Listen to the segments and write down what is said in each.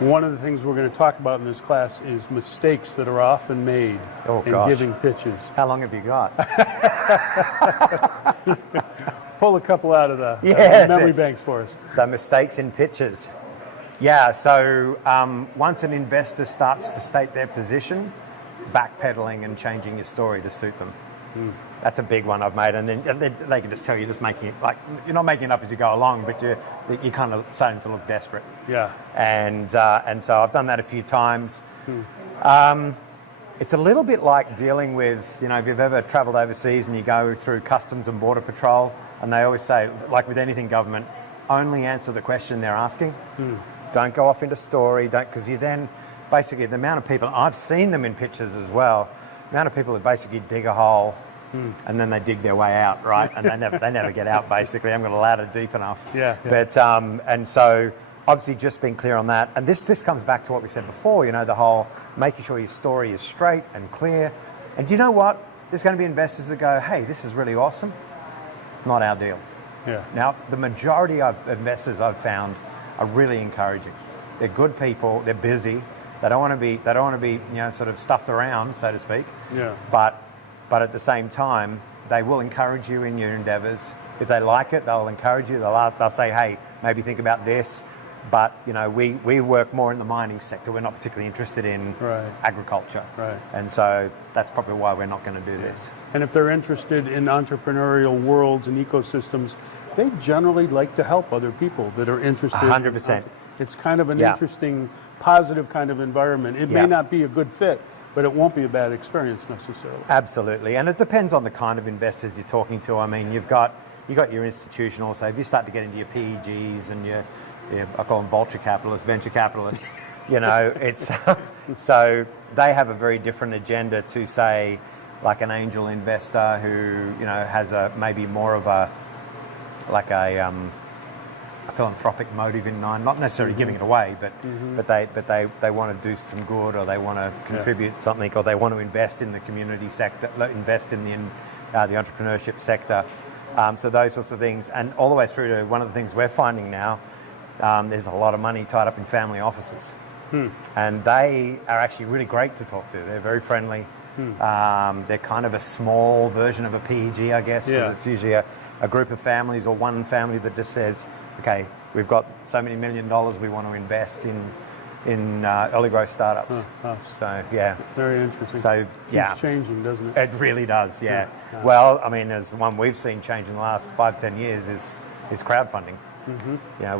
One of the things we're going to talk about in this class is mistakes that are often made in giving pitches. How long have you got? Pull a couple out of the memory banks for us. So mistakes in pitches. Yeah, so once an investor starts to state their position, backpedaling and changing your story to suit them. That's a big one I've made, and then they can just tell you're just making it, like, you're not making it up as you go along, but you're kind of starting to look desperate. Yeah. And so I've done that a few times. It's a little bit like dealing with, if you've ever traveled overseas and you go through Customs and Border Patrol, and they always say, like with anything government, only answer the question they're asking. Don't go off into story, because you then, basically the amount of people, I've seen them in pictures as well, the amount of people who basically dig a hole and then they dig their way out, right? And they never get out, basically. They haven't got a ladder deep enough. Yeah. But, and so obviously just being clear on that. And this comes back to what we said before, the whole making sure your story is straight and clear. And do you know what? There's going to be investors that go, hey, this is really awesome. It's not our deal. Yeah. Now, the majority of investors I've found are really encouraging. They're good people. They're busy. They don't want to be, sort of stuffed around, so to speak. Yeah. But at the same time, they will encourage you in your endeavors. If they like it, they'll encourage you. They'll say, hey, maybe think about this. But we work more in the mining sector. We're not particularly interested in agriculture. Right. And so that's probably why we're not going to do this. And if they're interested in entrepreneurial worlds and ecosystems, they generally like to help other people that are interested. 100%. It's kind of an interesting, positive kind of environment. It may not be a good fit, but it won't be a bad experience necessarily. Absolutely. And it depends on the kind of investors you're talking to. I mean, you've got your institutional, so if you start to get into your PEGs and your I call them vulture capitalists, venture capitalists, it's so they have a very different agenda to, say, like an angel investor who, has maybe more of a philanthropic motive in mind, not necessarily giving it away, but they want to do some good, or they want to contribute something, or they want to invest in the community sector, invest in the entrepreneurship sector. So those sorts of things, and all the way through to one of the things we're finding now, there's a lot of money tied up in family offices. And they are actually really great to talk to. They're very friendly. They're kind of a small version of a PEG, I guess, because it's usually a group of families or one family that just says, okay, we've got so many $1 million we want to invest in early growth startups. So, yeah. Very interesting. So, yeah. It's changing, doesn't it? It really does, yeah. Well, I mean, as one we've seen change in the last 5-10 years is crowdfunding,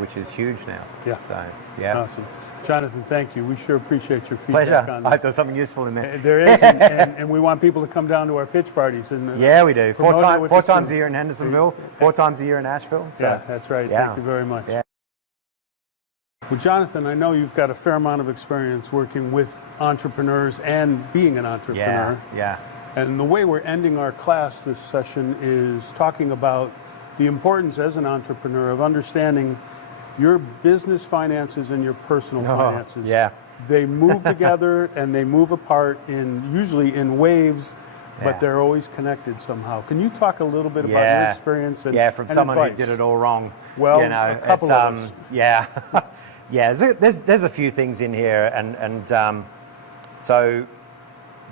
which is huge now. Yeah. So, yeah. Awesome. Jonathan, thank you. We sure appreciate your feedback. Pleasure. I hope there's something useful in there. There is, and we want people to come down to our pitch parties. And yeah, we do. Four times a year in Hendersonville, 4 times a year in Asheville. So, yeah, that's right. Yeah. Thank you very much. Yeah. Well, Jonathan, I know you've got a fair amount of experience working with entrepreneurs and being an entrepreneur. Yeah. And the way we're ending our class this session is talking about the importance as an entrepreneur of understanding your business finances and your personal finances. Yeah. They move together and they move apart usually in waves, but they're always connected somehow. Can you talk a little bit about your experience and from someone advice? who did it all wrong. Well, a couple of us. Yeah. Yeah, there's a few things in here, and so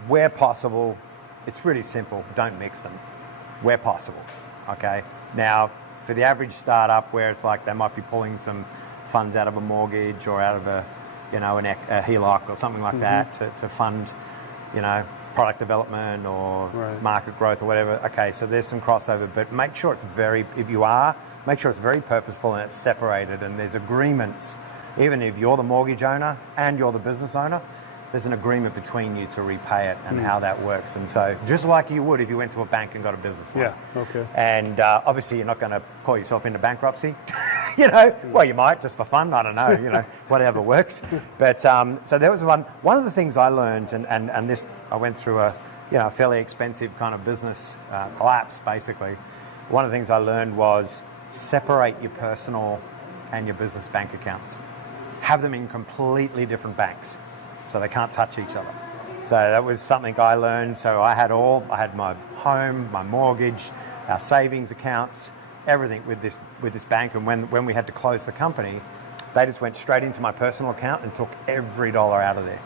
where possible, it's really simple. Don't mix them. Where possible, okay? Now, for the average startup, where it's like they might be pulling some funds out of a mortgage or out of a HELOC or something like that to fund, product development or market growth or whatever. Okay, so there's some crossover, but make sure it's very purposeful and it's separated, and there's agreements. Even if you're the mortgage owner and you're the business owner, there's an agreement between you to repay it and how that works. And so just like you would if you went to a bank and got a business loan. Yeah, okay. And obviously you're not going to call yourself into bankruptcy. Well, you might just for fun, I don't know, whatever works. But so there was one of the things I learned, and this, I went through a fairly expensive kind of business collapse, basically. One of the things I learned was separate your personal and your business bank accounts. Have them in completely different banks so they can't touch each other. So that was something I learned. So I had my home, my mortgage, our savings accounts, everything with this bank. And when we had to close the company, They just went straight into my personal account and took every dollar out of there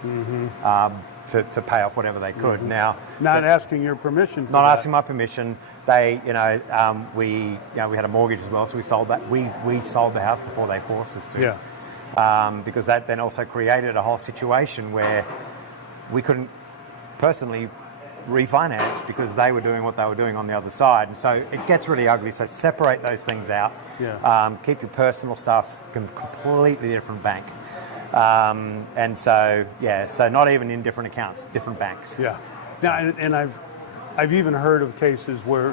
to pay off whatever they could. Now, Not asking your permission for not that. asking my permission. They, we had a mortgage as well, so we sold that. We sold the house before they forced us to. Yeah. Because that then also created a whole situation where we couldn't personally refinance because they were doing what they were doing on the other side. And so it gets really ugly. So separate those things out. Yeah. Keep your personal stuff in a completely different bank. And so, so not even in different accounts, different banks. Yeah. Now, and I've even heard of cases where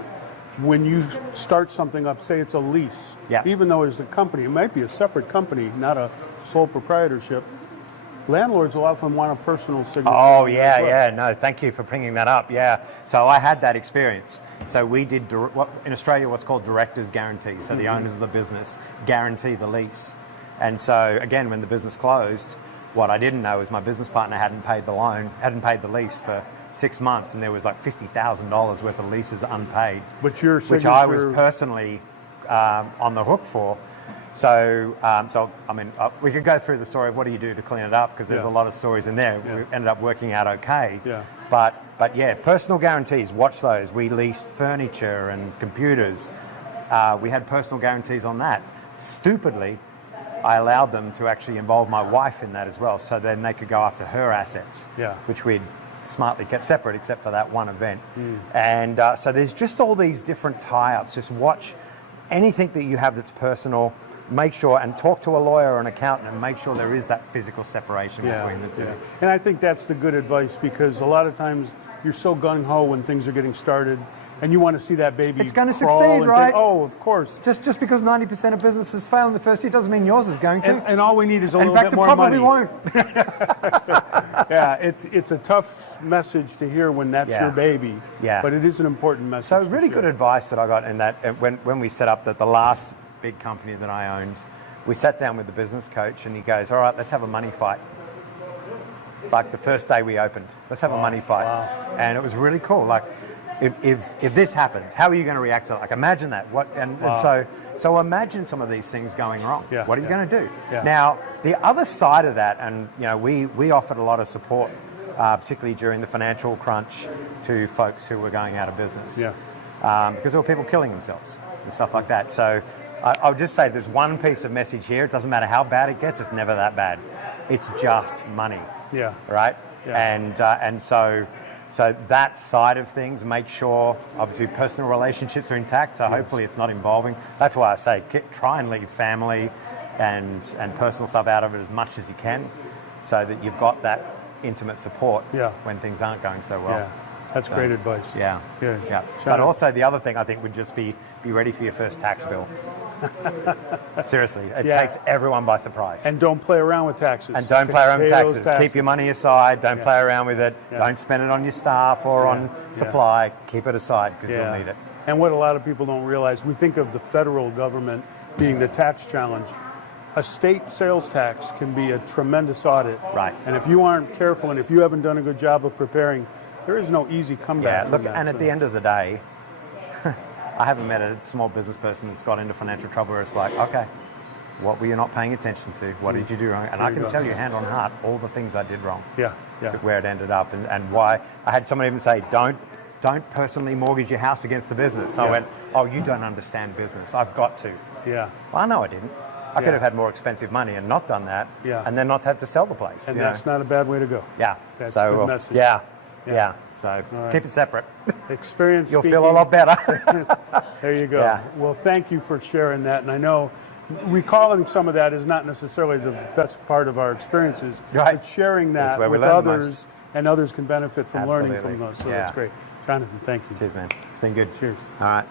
when you start something up, say it's a lease, even though it's a company, it might be a separate company, not a sole proprietorship, landlords will often want a personal signature. Oh, yeah. No, thank you for bringing that up. Yeah. So I had that experience. So we did, in Australia, what's called director's guarantee. So the owners of the business guarantee the lease. And so, again, when the business closed, what I didn't know is my business partner hadn't paid the lease for 6 months, and there was like $50,000 worth of leases unpaid, But your signature, which I was personally on the hook for. So, I mean, we could go through the story of what do you do to clean it up, because there's a lot of stories in there. We ended up working out okay. Yeah. But yeah, personal guarantees, watch those. We leased furniture and computers. We had personal guarantees on that. Stupidly, I allowed them to actually involve my wife in that as well, so then they could go after her assets, which we'd smartly kept separate except for that one event. And so there's just all these different tie-ups. Just watch anything that you have that's personal, make sure, and talk to a lawyer or an accountant and make sure there is that physical separation between the two. Yeah. And I think that's the good advice, because a lot of times you're so gung-ho when things are getting started and you want to see that baby It's going to crawl succeed, and right? think, oh, of course. Just because 90% of businesses fail in the first year doesn't mean yours is going to. And all we need is a in little fact, bit it more probably money. won't. Yeah, it's a tough message to hear when that's your baby. Yeah. But it is an important message. So to really share. good advice that I got in that when we set up the last big company that I owned, we sat down with the business coach and he goes, all right, let's have a money fight. Like the first day we opened, let's have a money fight. Wow. And it was really cool. Like if this happens, how are you going to react to it? Like imagine that. And so imagine some of these things going wrong. Yeah, what are you going to do? Yeah. Now, the other side of that, and we offered a lot of support, particularly during the financial crunch, to folks who were going out of business. Yeah. Because there were people killing themselves and stuff like that. So I would just say there's one piece of message here. It doesn't matter how bad it gets, it's never that bad. It's just money. Yeah. Right? Yeah. And so that side of things, make sure, obviously, personal relationships are intact, so hopefully it's not involving. That's why I say try and leave family and personal stuff out of it as much as you can, so that you've got that intimate support when things aren't going so well. Yeah. That's great advice. Yeah. Good. Yeah. But also the other thing I think would just be ready for your first tax bill. Seriously, it takes everyone by surprise. And don't play around with taxes. And don't play around with Pay those taxes. Keep your money aside. Don't play around with it. Yeah. Don't spend it on your staff or on supply. Keep it aside because you'll need it. And what a lot of people don't realize, we think of the federal government being the tax challenge. A state sales tax can be a tremendous audit. Right. And if you aren't careful and if you haven't done a good job of preparing, there is no easy comeback from Look, that. and at the end of the day, I haven't met a small business person that's got into financial trouble where it's like, okay, what were you not paying attention to? What did you do wrong? And I can tell you hand on heart all the things I did wrong. Yeah. To where it ended up and why. I had someone even say, don't personally mortgage your house against the business. I went, oh, you don't understand business. I've got to. Yeah. Well, I know I didn't. I could have had more expensive money and not done that, and then not have to sell the place. And that's not a bad way to go. Yeah. That's a good message. Yeah. So keep it separate. Experience You'll speaking. feel a lot better. There you go. Yeah. Well, thank you for sharing that. And I know recalling some of that is not necessarily the best part of our experiences. Right. But sharing that where we with learn the others, most. and others can benefit from learning Absolutely. from those. So Yeah. that's great. Jonathan, thank you. Cheers, man. It's been good. Cheers. All right.